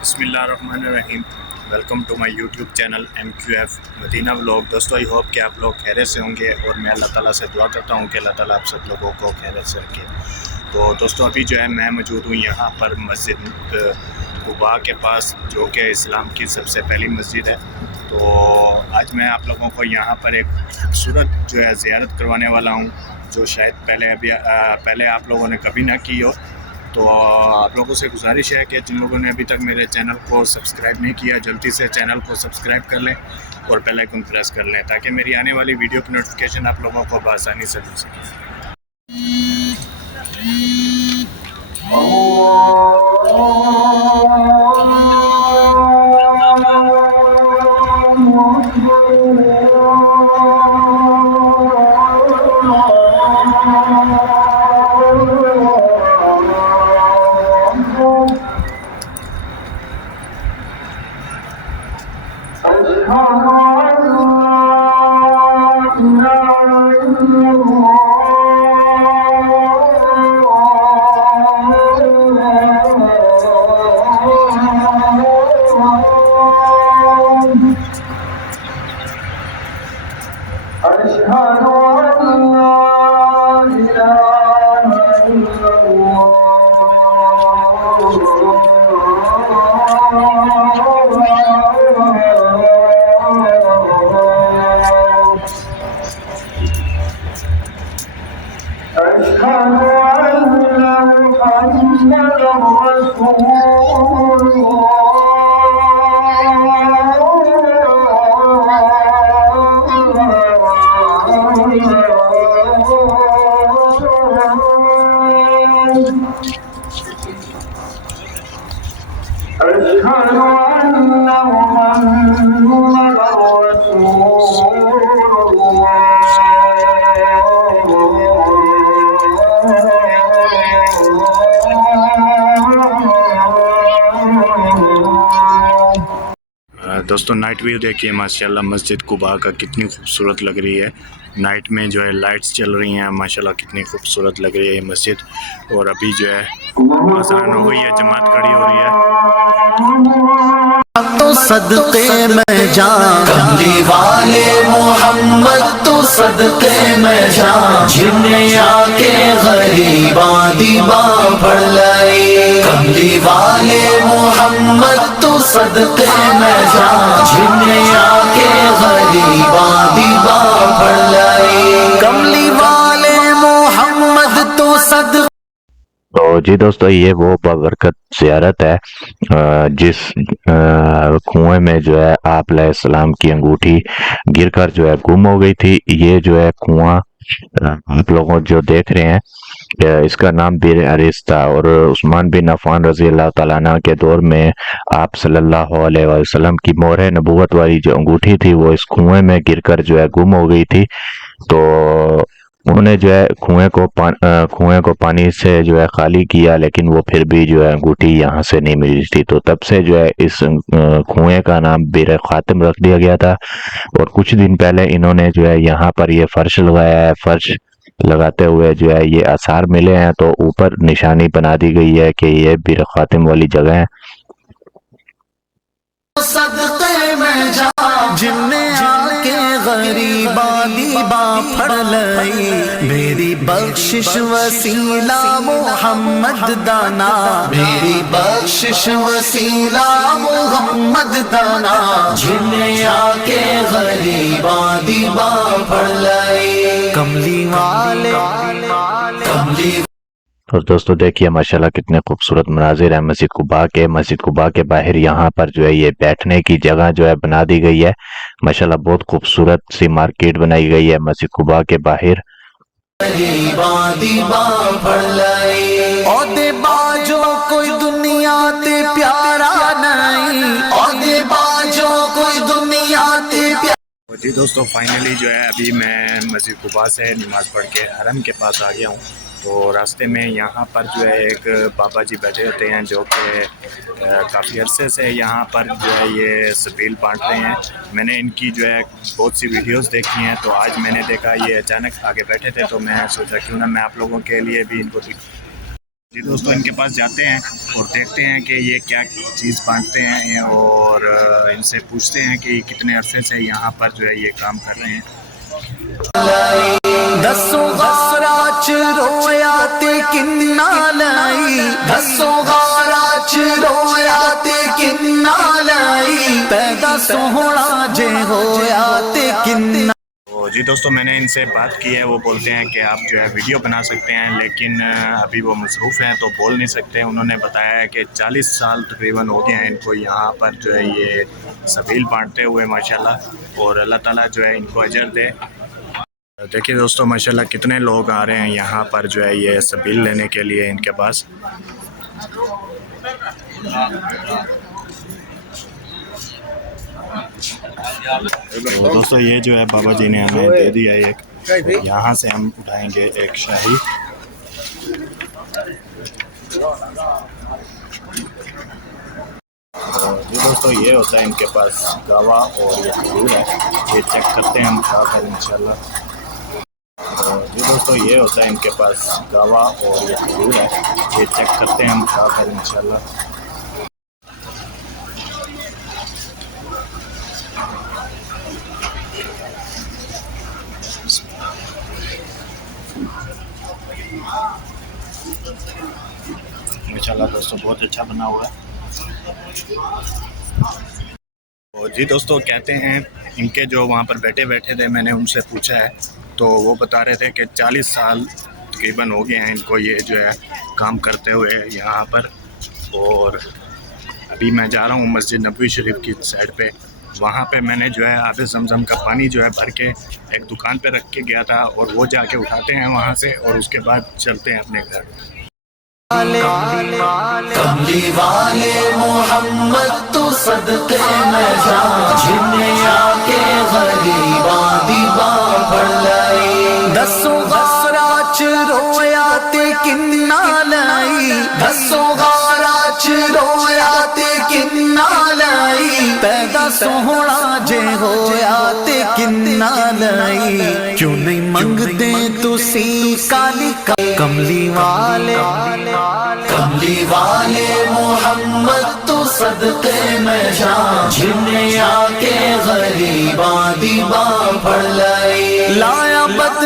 بسم اللہ الرحمن الرحیم. Welcome to my YouTube channel MQF Madina vlog. دوستو آئی ہوپ کہ آپ لوگ خیریت سے ہوں گے اور میں اللہ تعالیٰ سے دعا کرتا ہوں کہ اللہ تعالیٰ آپ سب لوگوں کو خیریت سے رکھے. تو دوستو ابھی جو ہے میں موجود ہوں یہاں پر مسجد قباء کے پاس، جو کہ اسلام کی سب سے پہلی مسجد ہے. تو آج میں آپ لوگوں کو یہاں پر ایک خوبصورت جو ہے زیارت کروانے والا ہوں، جو شاید پہلے آپ لوگوں نے کبھی نہ کی ہو. تو آپ لوگوں سے گزارش ہے کہ جن لوگوں نے ابھی تک میرے چینل کو سبسکرائب نہیں کیا، جلدی سے چینل کو سبسکرائب کر لیں اور بیل آئیکن پریس کر لیں تاکہ میری آنے والی ویڈیو کی نوٹیفیکیشن آپ لوگوں کو بآسانی سے مل سکے. دوستو نائٹ ویو دیکھیے ماشاءاللہ مسجد قباء کا کتنی خوبصورت لگ رہی ہے. نائٹ میں جو ہے لائٹس چل رہی ہیں، ماشاءاللہ کتنی خوبصورت لگ رہی ہے یہ مسجد. اور ابھی جو ہے اذان ہو گئی ہے، جماعت کھڑی ہو رہی ہے. تو صدقے میں جان کملی والے محمد، تو صدقے میں جان جن نے آ کے غریباں دی باں پڑھ لائی. کملی والے محمد، تو صدقے میں جان جن نے آ کے غریباں دی باں پڑھ لائی. کملی والے محمد تو صدقے. تو جی دوستو یہ وہ بابرکت زیارت ہے جس کنویں میں جو ہے آپ علیہ السلام کی انگوٹھی گر کر جو ہے گم ہو گئی تھی. یہ جو ہے کنواں آپ لوگوں جو دیکھ رہے ہیں اس کا نام بیر عریس تھا، اور عثمان بن عفان رضی اللہ تعالیٰ عنہ کے دور میں آپ صلی اللہ علیہ وسلم کی مہر نبوت والی جو انگوٹھی تھی وہ اس کنویں میں گر کر جو ہے گم ہو گئی تھی. تو انہوں نے جو ہے کنویں کو پانی سے جو ہے خالی کیا، لیکن وہ پھر بھی جو ہے انگوٹھی یہاں سے نہیں ملی تھی. تو تب سے جو ہے اس کنویں کا نام بیر خاتم رکھ دیا گیا تھا. اور کچھ دن پہلے انہوں نے جو ہے یہاں پر یہ فرش لگایا ہے. فرش لگاتے ہوئے جو ہے یہ آثار ملے ہیں، تو اوپر نشانی بنا دی گئی ہے کہ یہ بیر خاتم والی جگہ ہے. صدقے میں جان جن نے آ کے غریباں دی باں پھڑ لئی. میری بخشش وسیلہ محمد دانا، میری بخشش وسیلہ محمد دانا جن نے آ کے غریباں دی باں پھڑ لئی. کملی والے کملی. اور دوستو دیکھیے ماشاءاللہ کتنے خوبصورت مناظر ہیں مسجد قباء کے. مسجد قباء کے باہر یہاں پر جو ہے یہ بیٹھنے کی جگہ جو ہے بنا دی گئی ہے. ماشاءاللہ بہت خوبصورت سی مارکیٹ بنائی گئی ہے مسجد قباء کے باہر. غریباں دی باں پھڑ لئی. او دے باجو کوئی دنیا تے پیارا نہیں، او دے باجو کوئی دنیا تے پیارا. جی دوستو فائنلی جو ہے ابھی میں مسجد قباء سے نماز پڑھ کے حرم کے پاس آ گیا ہوں. تو راستے میں یہاں پر جو ہے ایک بابا جی بیٹھے ہوتے ہیں جو کہ کافی عرصے سے یہاں پر جو ہے یہ سبیل بانٹ رہے ہیں. میں نے ان کی جو ہے بہت سی ویڈیوز دیکھی ہیں، تو آج میں نے دیکھا یہ اچانک آگے بیٹھے تھے، تو میں سوچا کیوں نہ میں آپ لوگوں کے لیے بھی ان کو جی دوستوں ان کے پاس جاتے ہیں اور دیکھتے ہیں کہ یہ کیا چیز بانٹتے ہیں اور ان سے پوچھتے ہیں کہ کتنے عرصے سے یہاں پر جو ہے یہ کام کر رہے ہیں. دسو غاراچ رویا تے کنا لائی دسو غاراچ رویا تے کنا لائی پیدا سوہنا جے ہویا تے کنا. جی دوستوں میں نے ان سے بات کی ہے. وہ بولتے ہیں کہ آپ جو ہے ویڈیو بنا سکتے ہیں لیکن ابھی وہ مصروف ہیں تو بول نہیں سکتے. انہوں نے بتایا ہے کہ 40 سال تقریباً ہو گئے ہیں ان کو یہاں پر جو ہے یہ سبیل بانٹتے ہوئے ماشاءاللہ, اور اللہ تعالیٰ جو ہے ان کو اجر دے. دیکھیے دوستوں ماشاءاللہ کتنے لوگ آ رہے ہیں یہاں پر جو ہے یہ سبیل لینے کے لیے ان کے پاس. تو دوستوں یہ جو ہے بابا جی نے ہمیں دے دیا ایک, یہاں سے ہم اٹھائیں گے ایک شاہی. جی دوستوں یہ ہوتا ہے ان کے پاس گاوا اور یہ کھجور ہے, یہ چیک کرتے ہیں ہم کھا کر انشاءاللہ. جی دوستوں یہ ہوتا ہے ان کے پاس گاوا اور یہ کھجور ہے, یہ چیک کرتے ہیں ہم کھا کر انشاءاللہ. ماشاءاللہ دوستوں بہت اچھا بنا ہوا ہے. جی دوستوں کہتے ہیں ان کے جو وہاں پر بیٹھے تھے میں نے ان سے پوچھا ہے تو وہ بتا رہے تھے کہ 40 سال تقریباً ہو گئے ہیں ان کو یہ جو ہے کام کرتے ہوئے یہاں پر. اور ابھی میں جا رہا ہوں مسجد نبوی شریف کی سائڈ پہ, وہاں پہ میں نے جو ہے آب زمزم کا پانی جو ہے بھر کے ایک دکان پہ رکھ کے گیا تھا, اور وہ جا کے اٹھاتے ہیں وہاں سے اور اس کے بعد چلتے ہیں اپنے گھر. کملی والے محمد تو صدقے میں جان جنہیں آکے غریباں دی باں پڑھ لائی دسو غاراچ رویا تے کنا لائی دسو غاراچ رویا تے کنا لائی پیدا سوہنا جے ہویا تے کنا لائی کیوں نہیں منگ دے تسی کالی کملی والے محمد تو صدقے میں جان جنہیں آکے غریباں دی باں پڑھ لائی لایا بد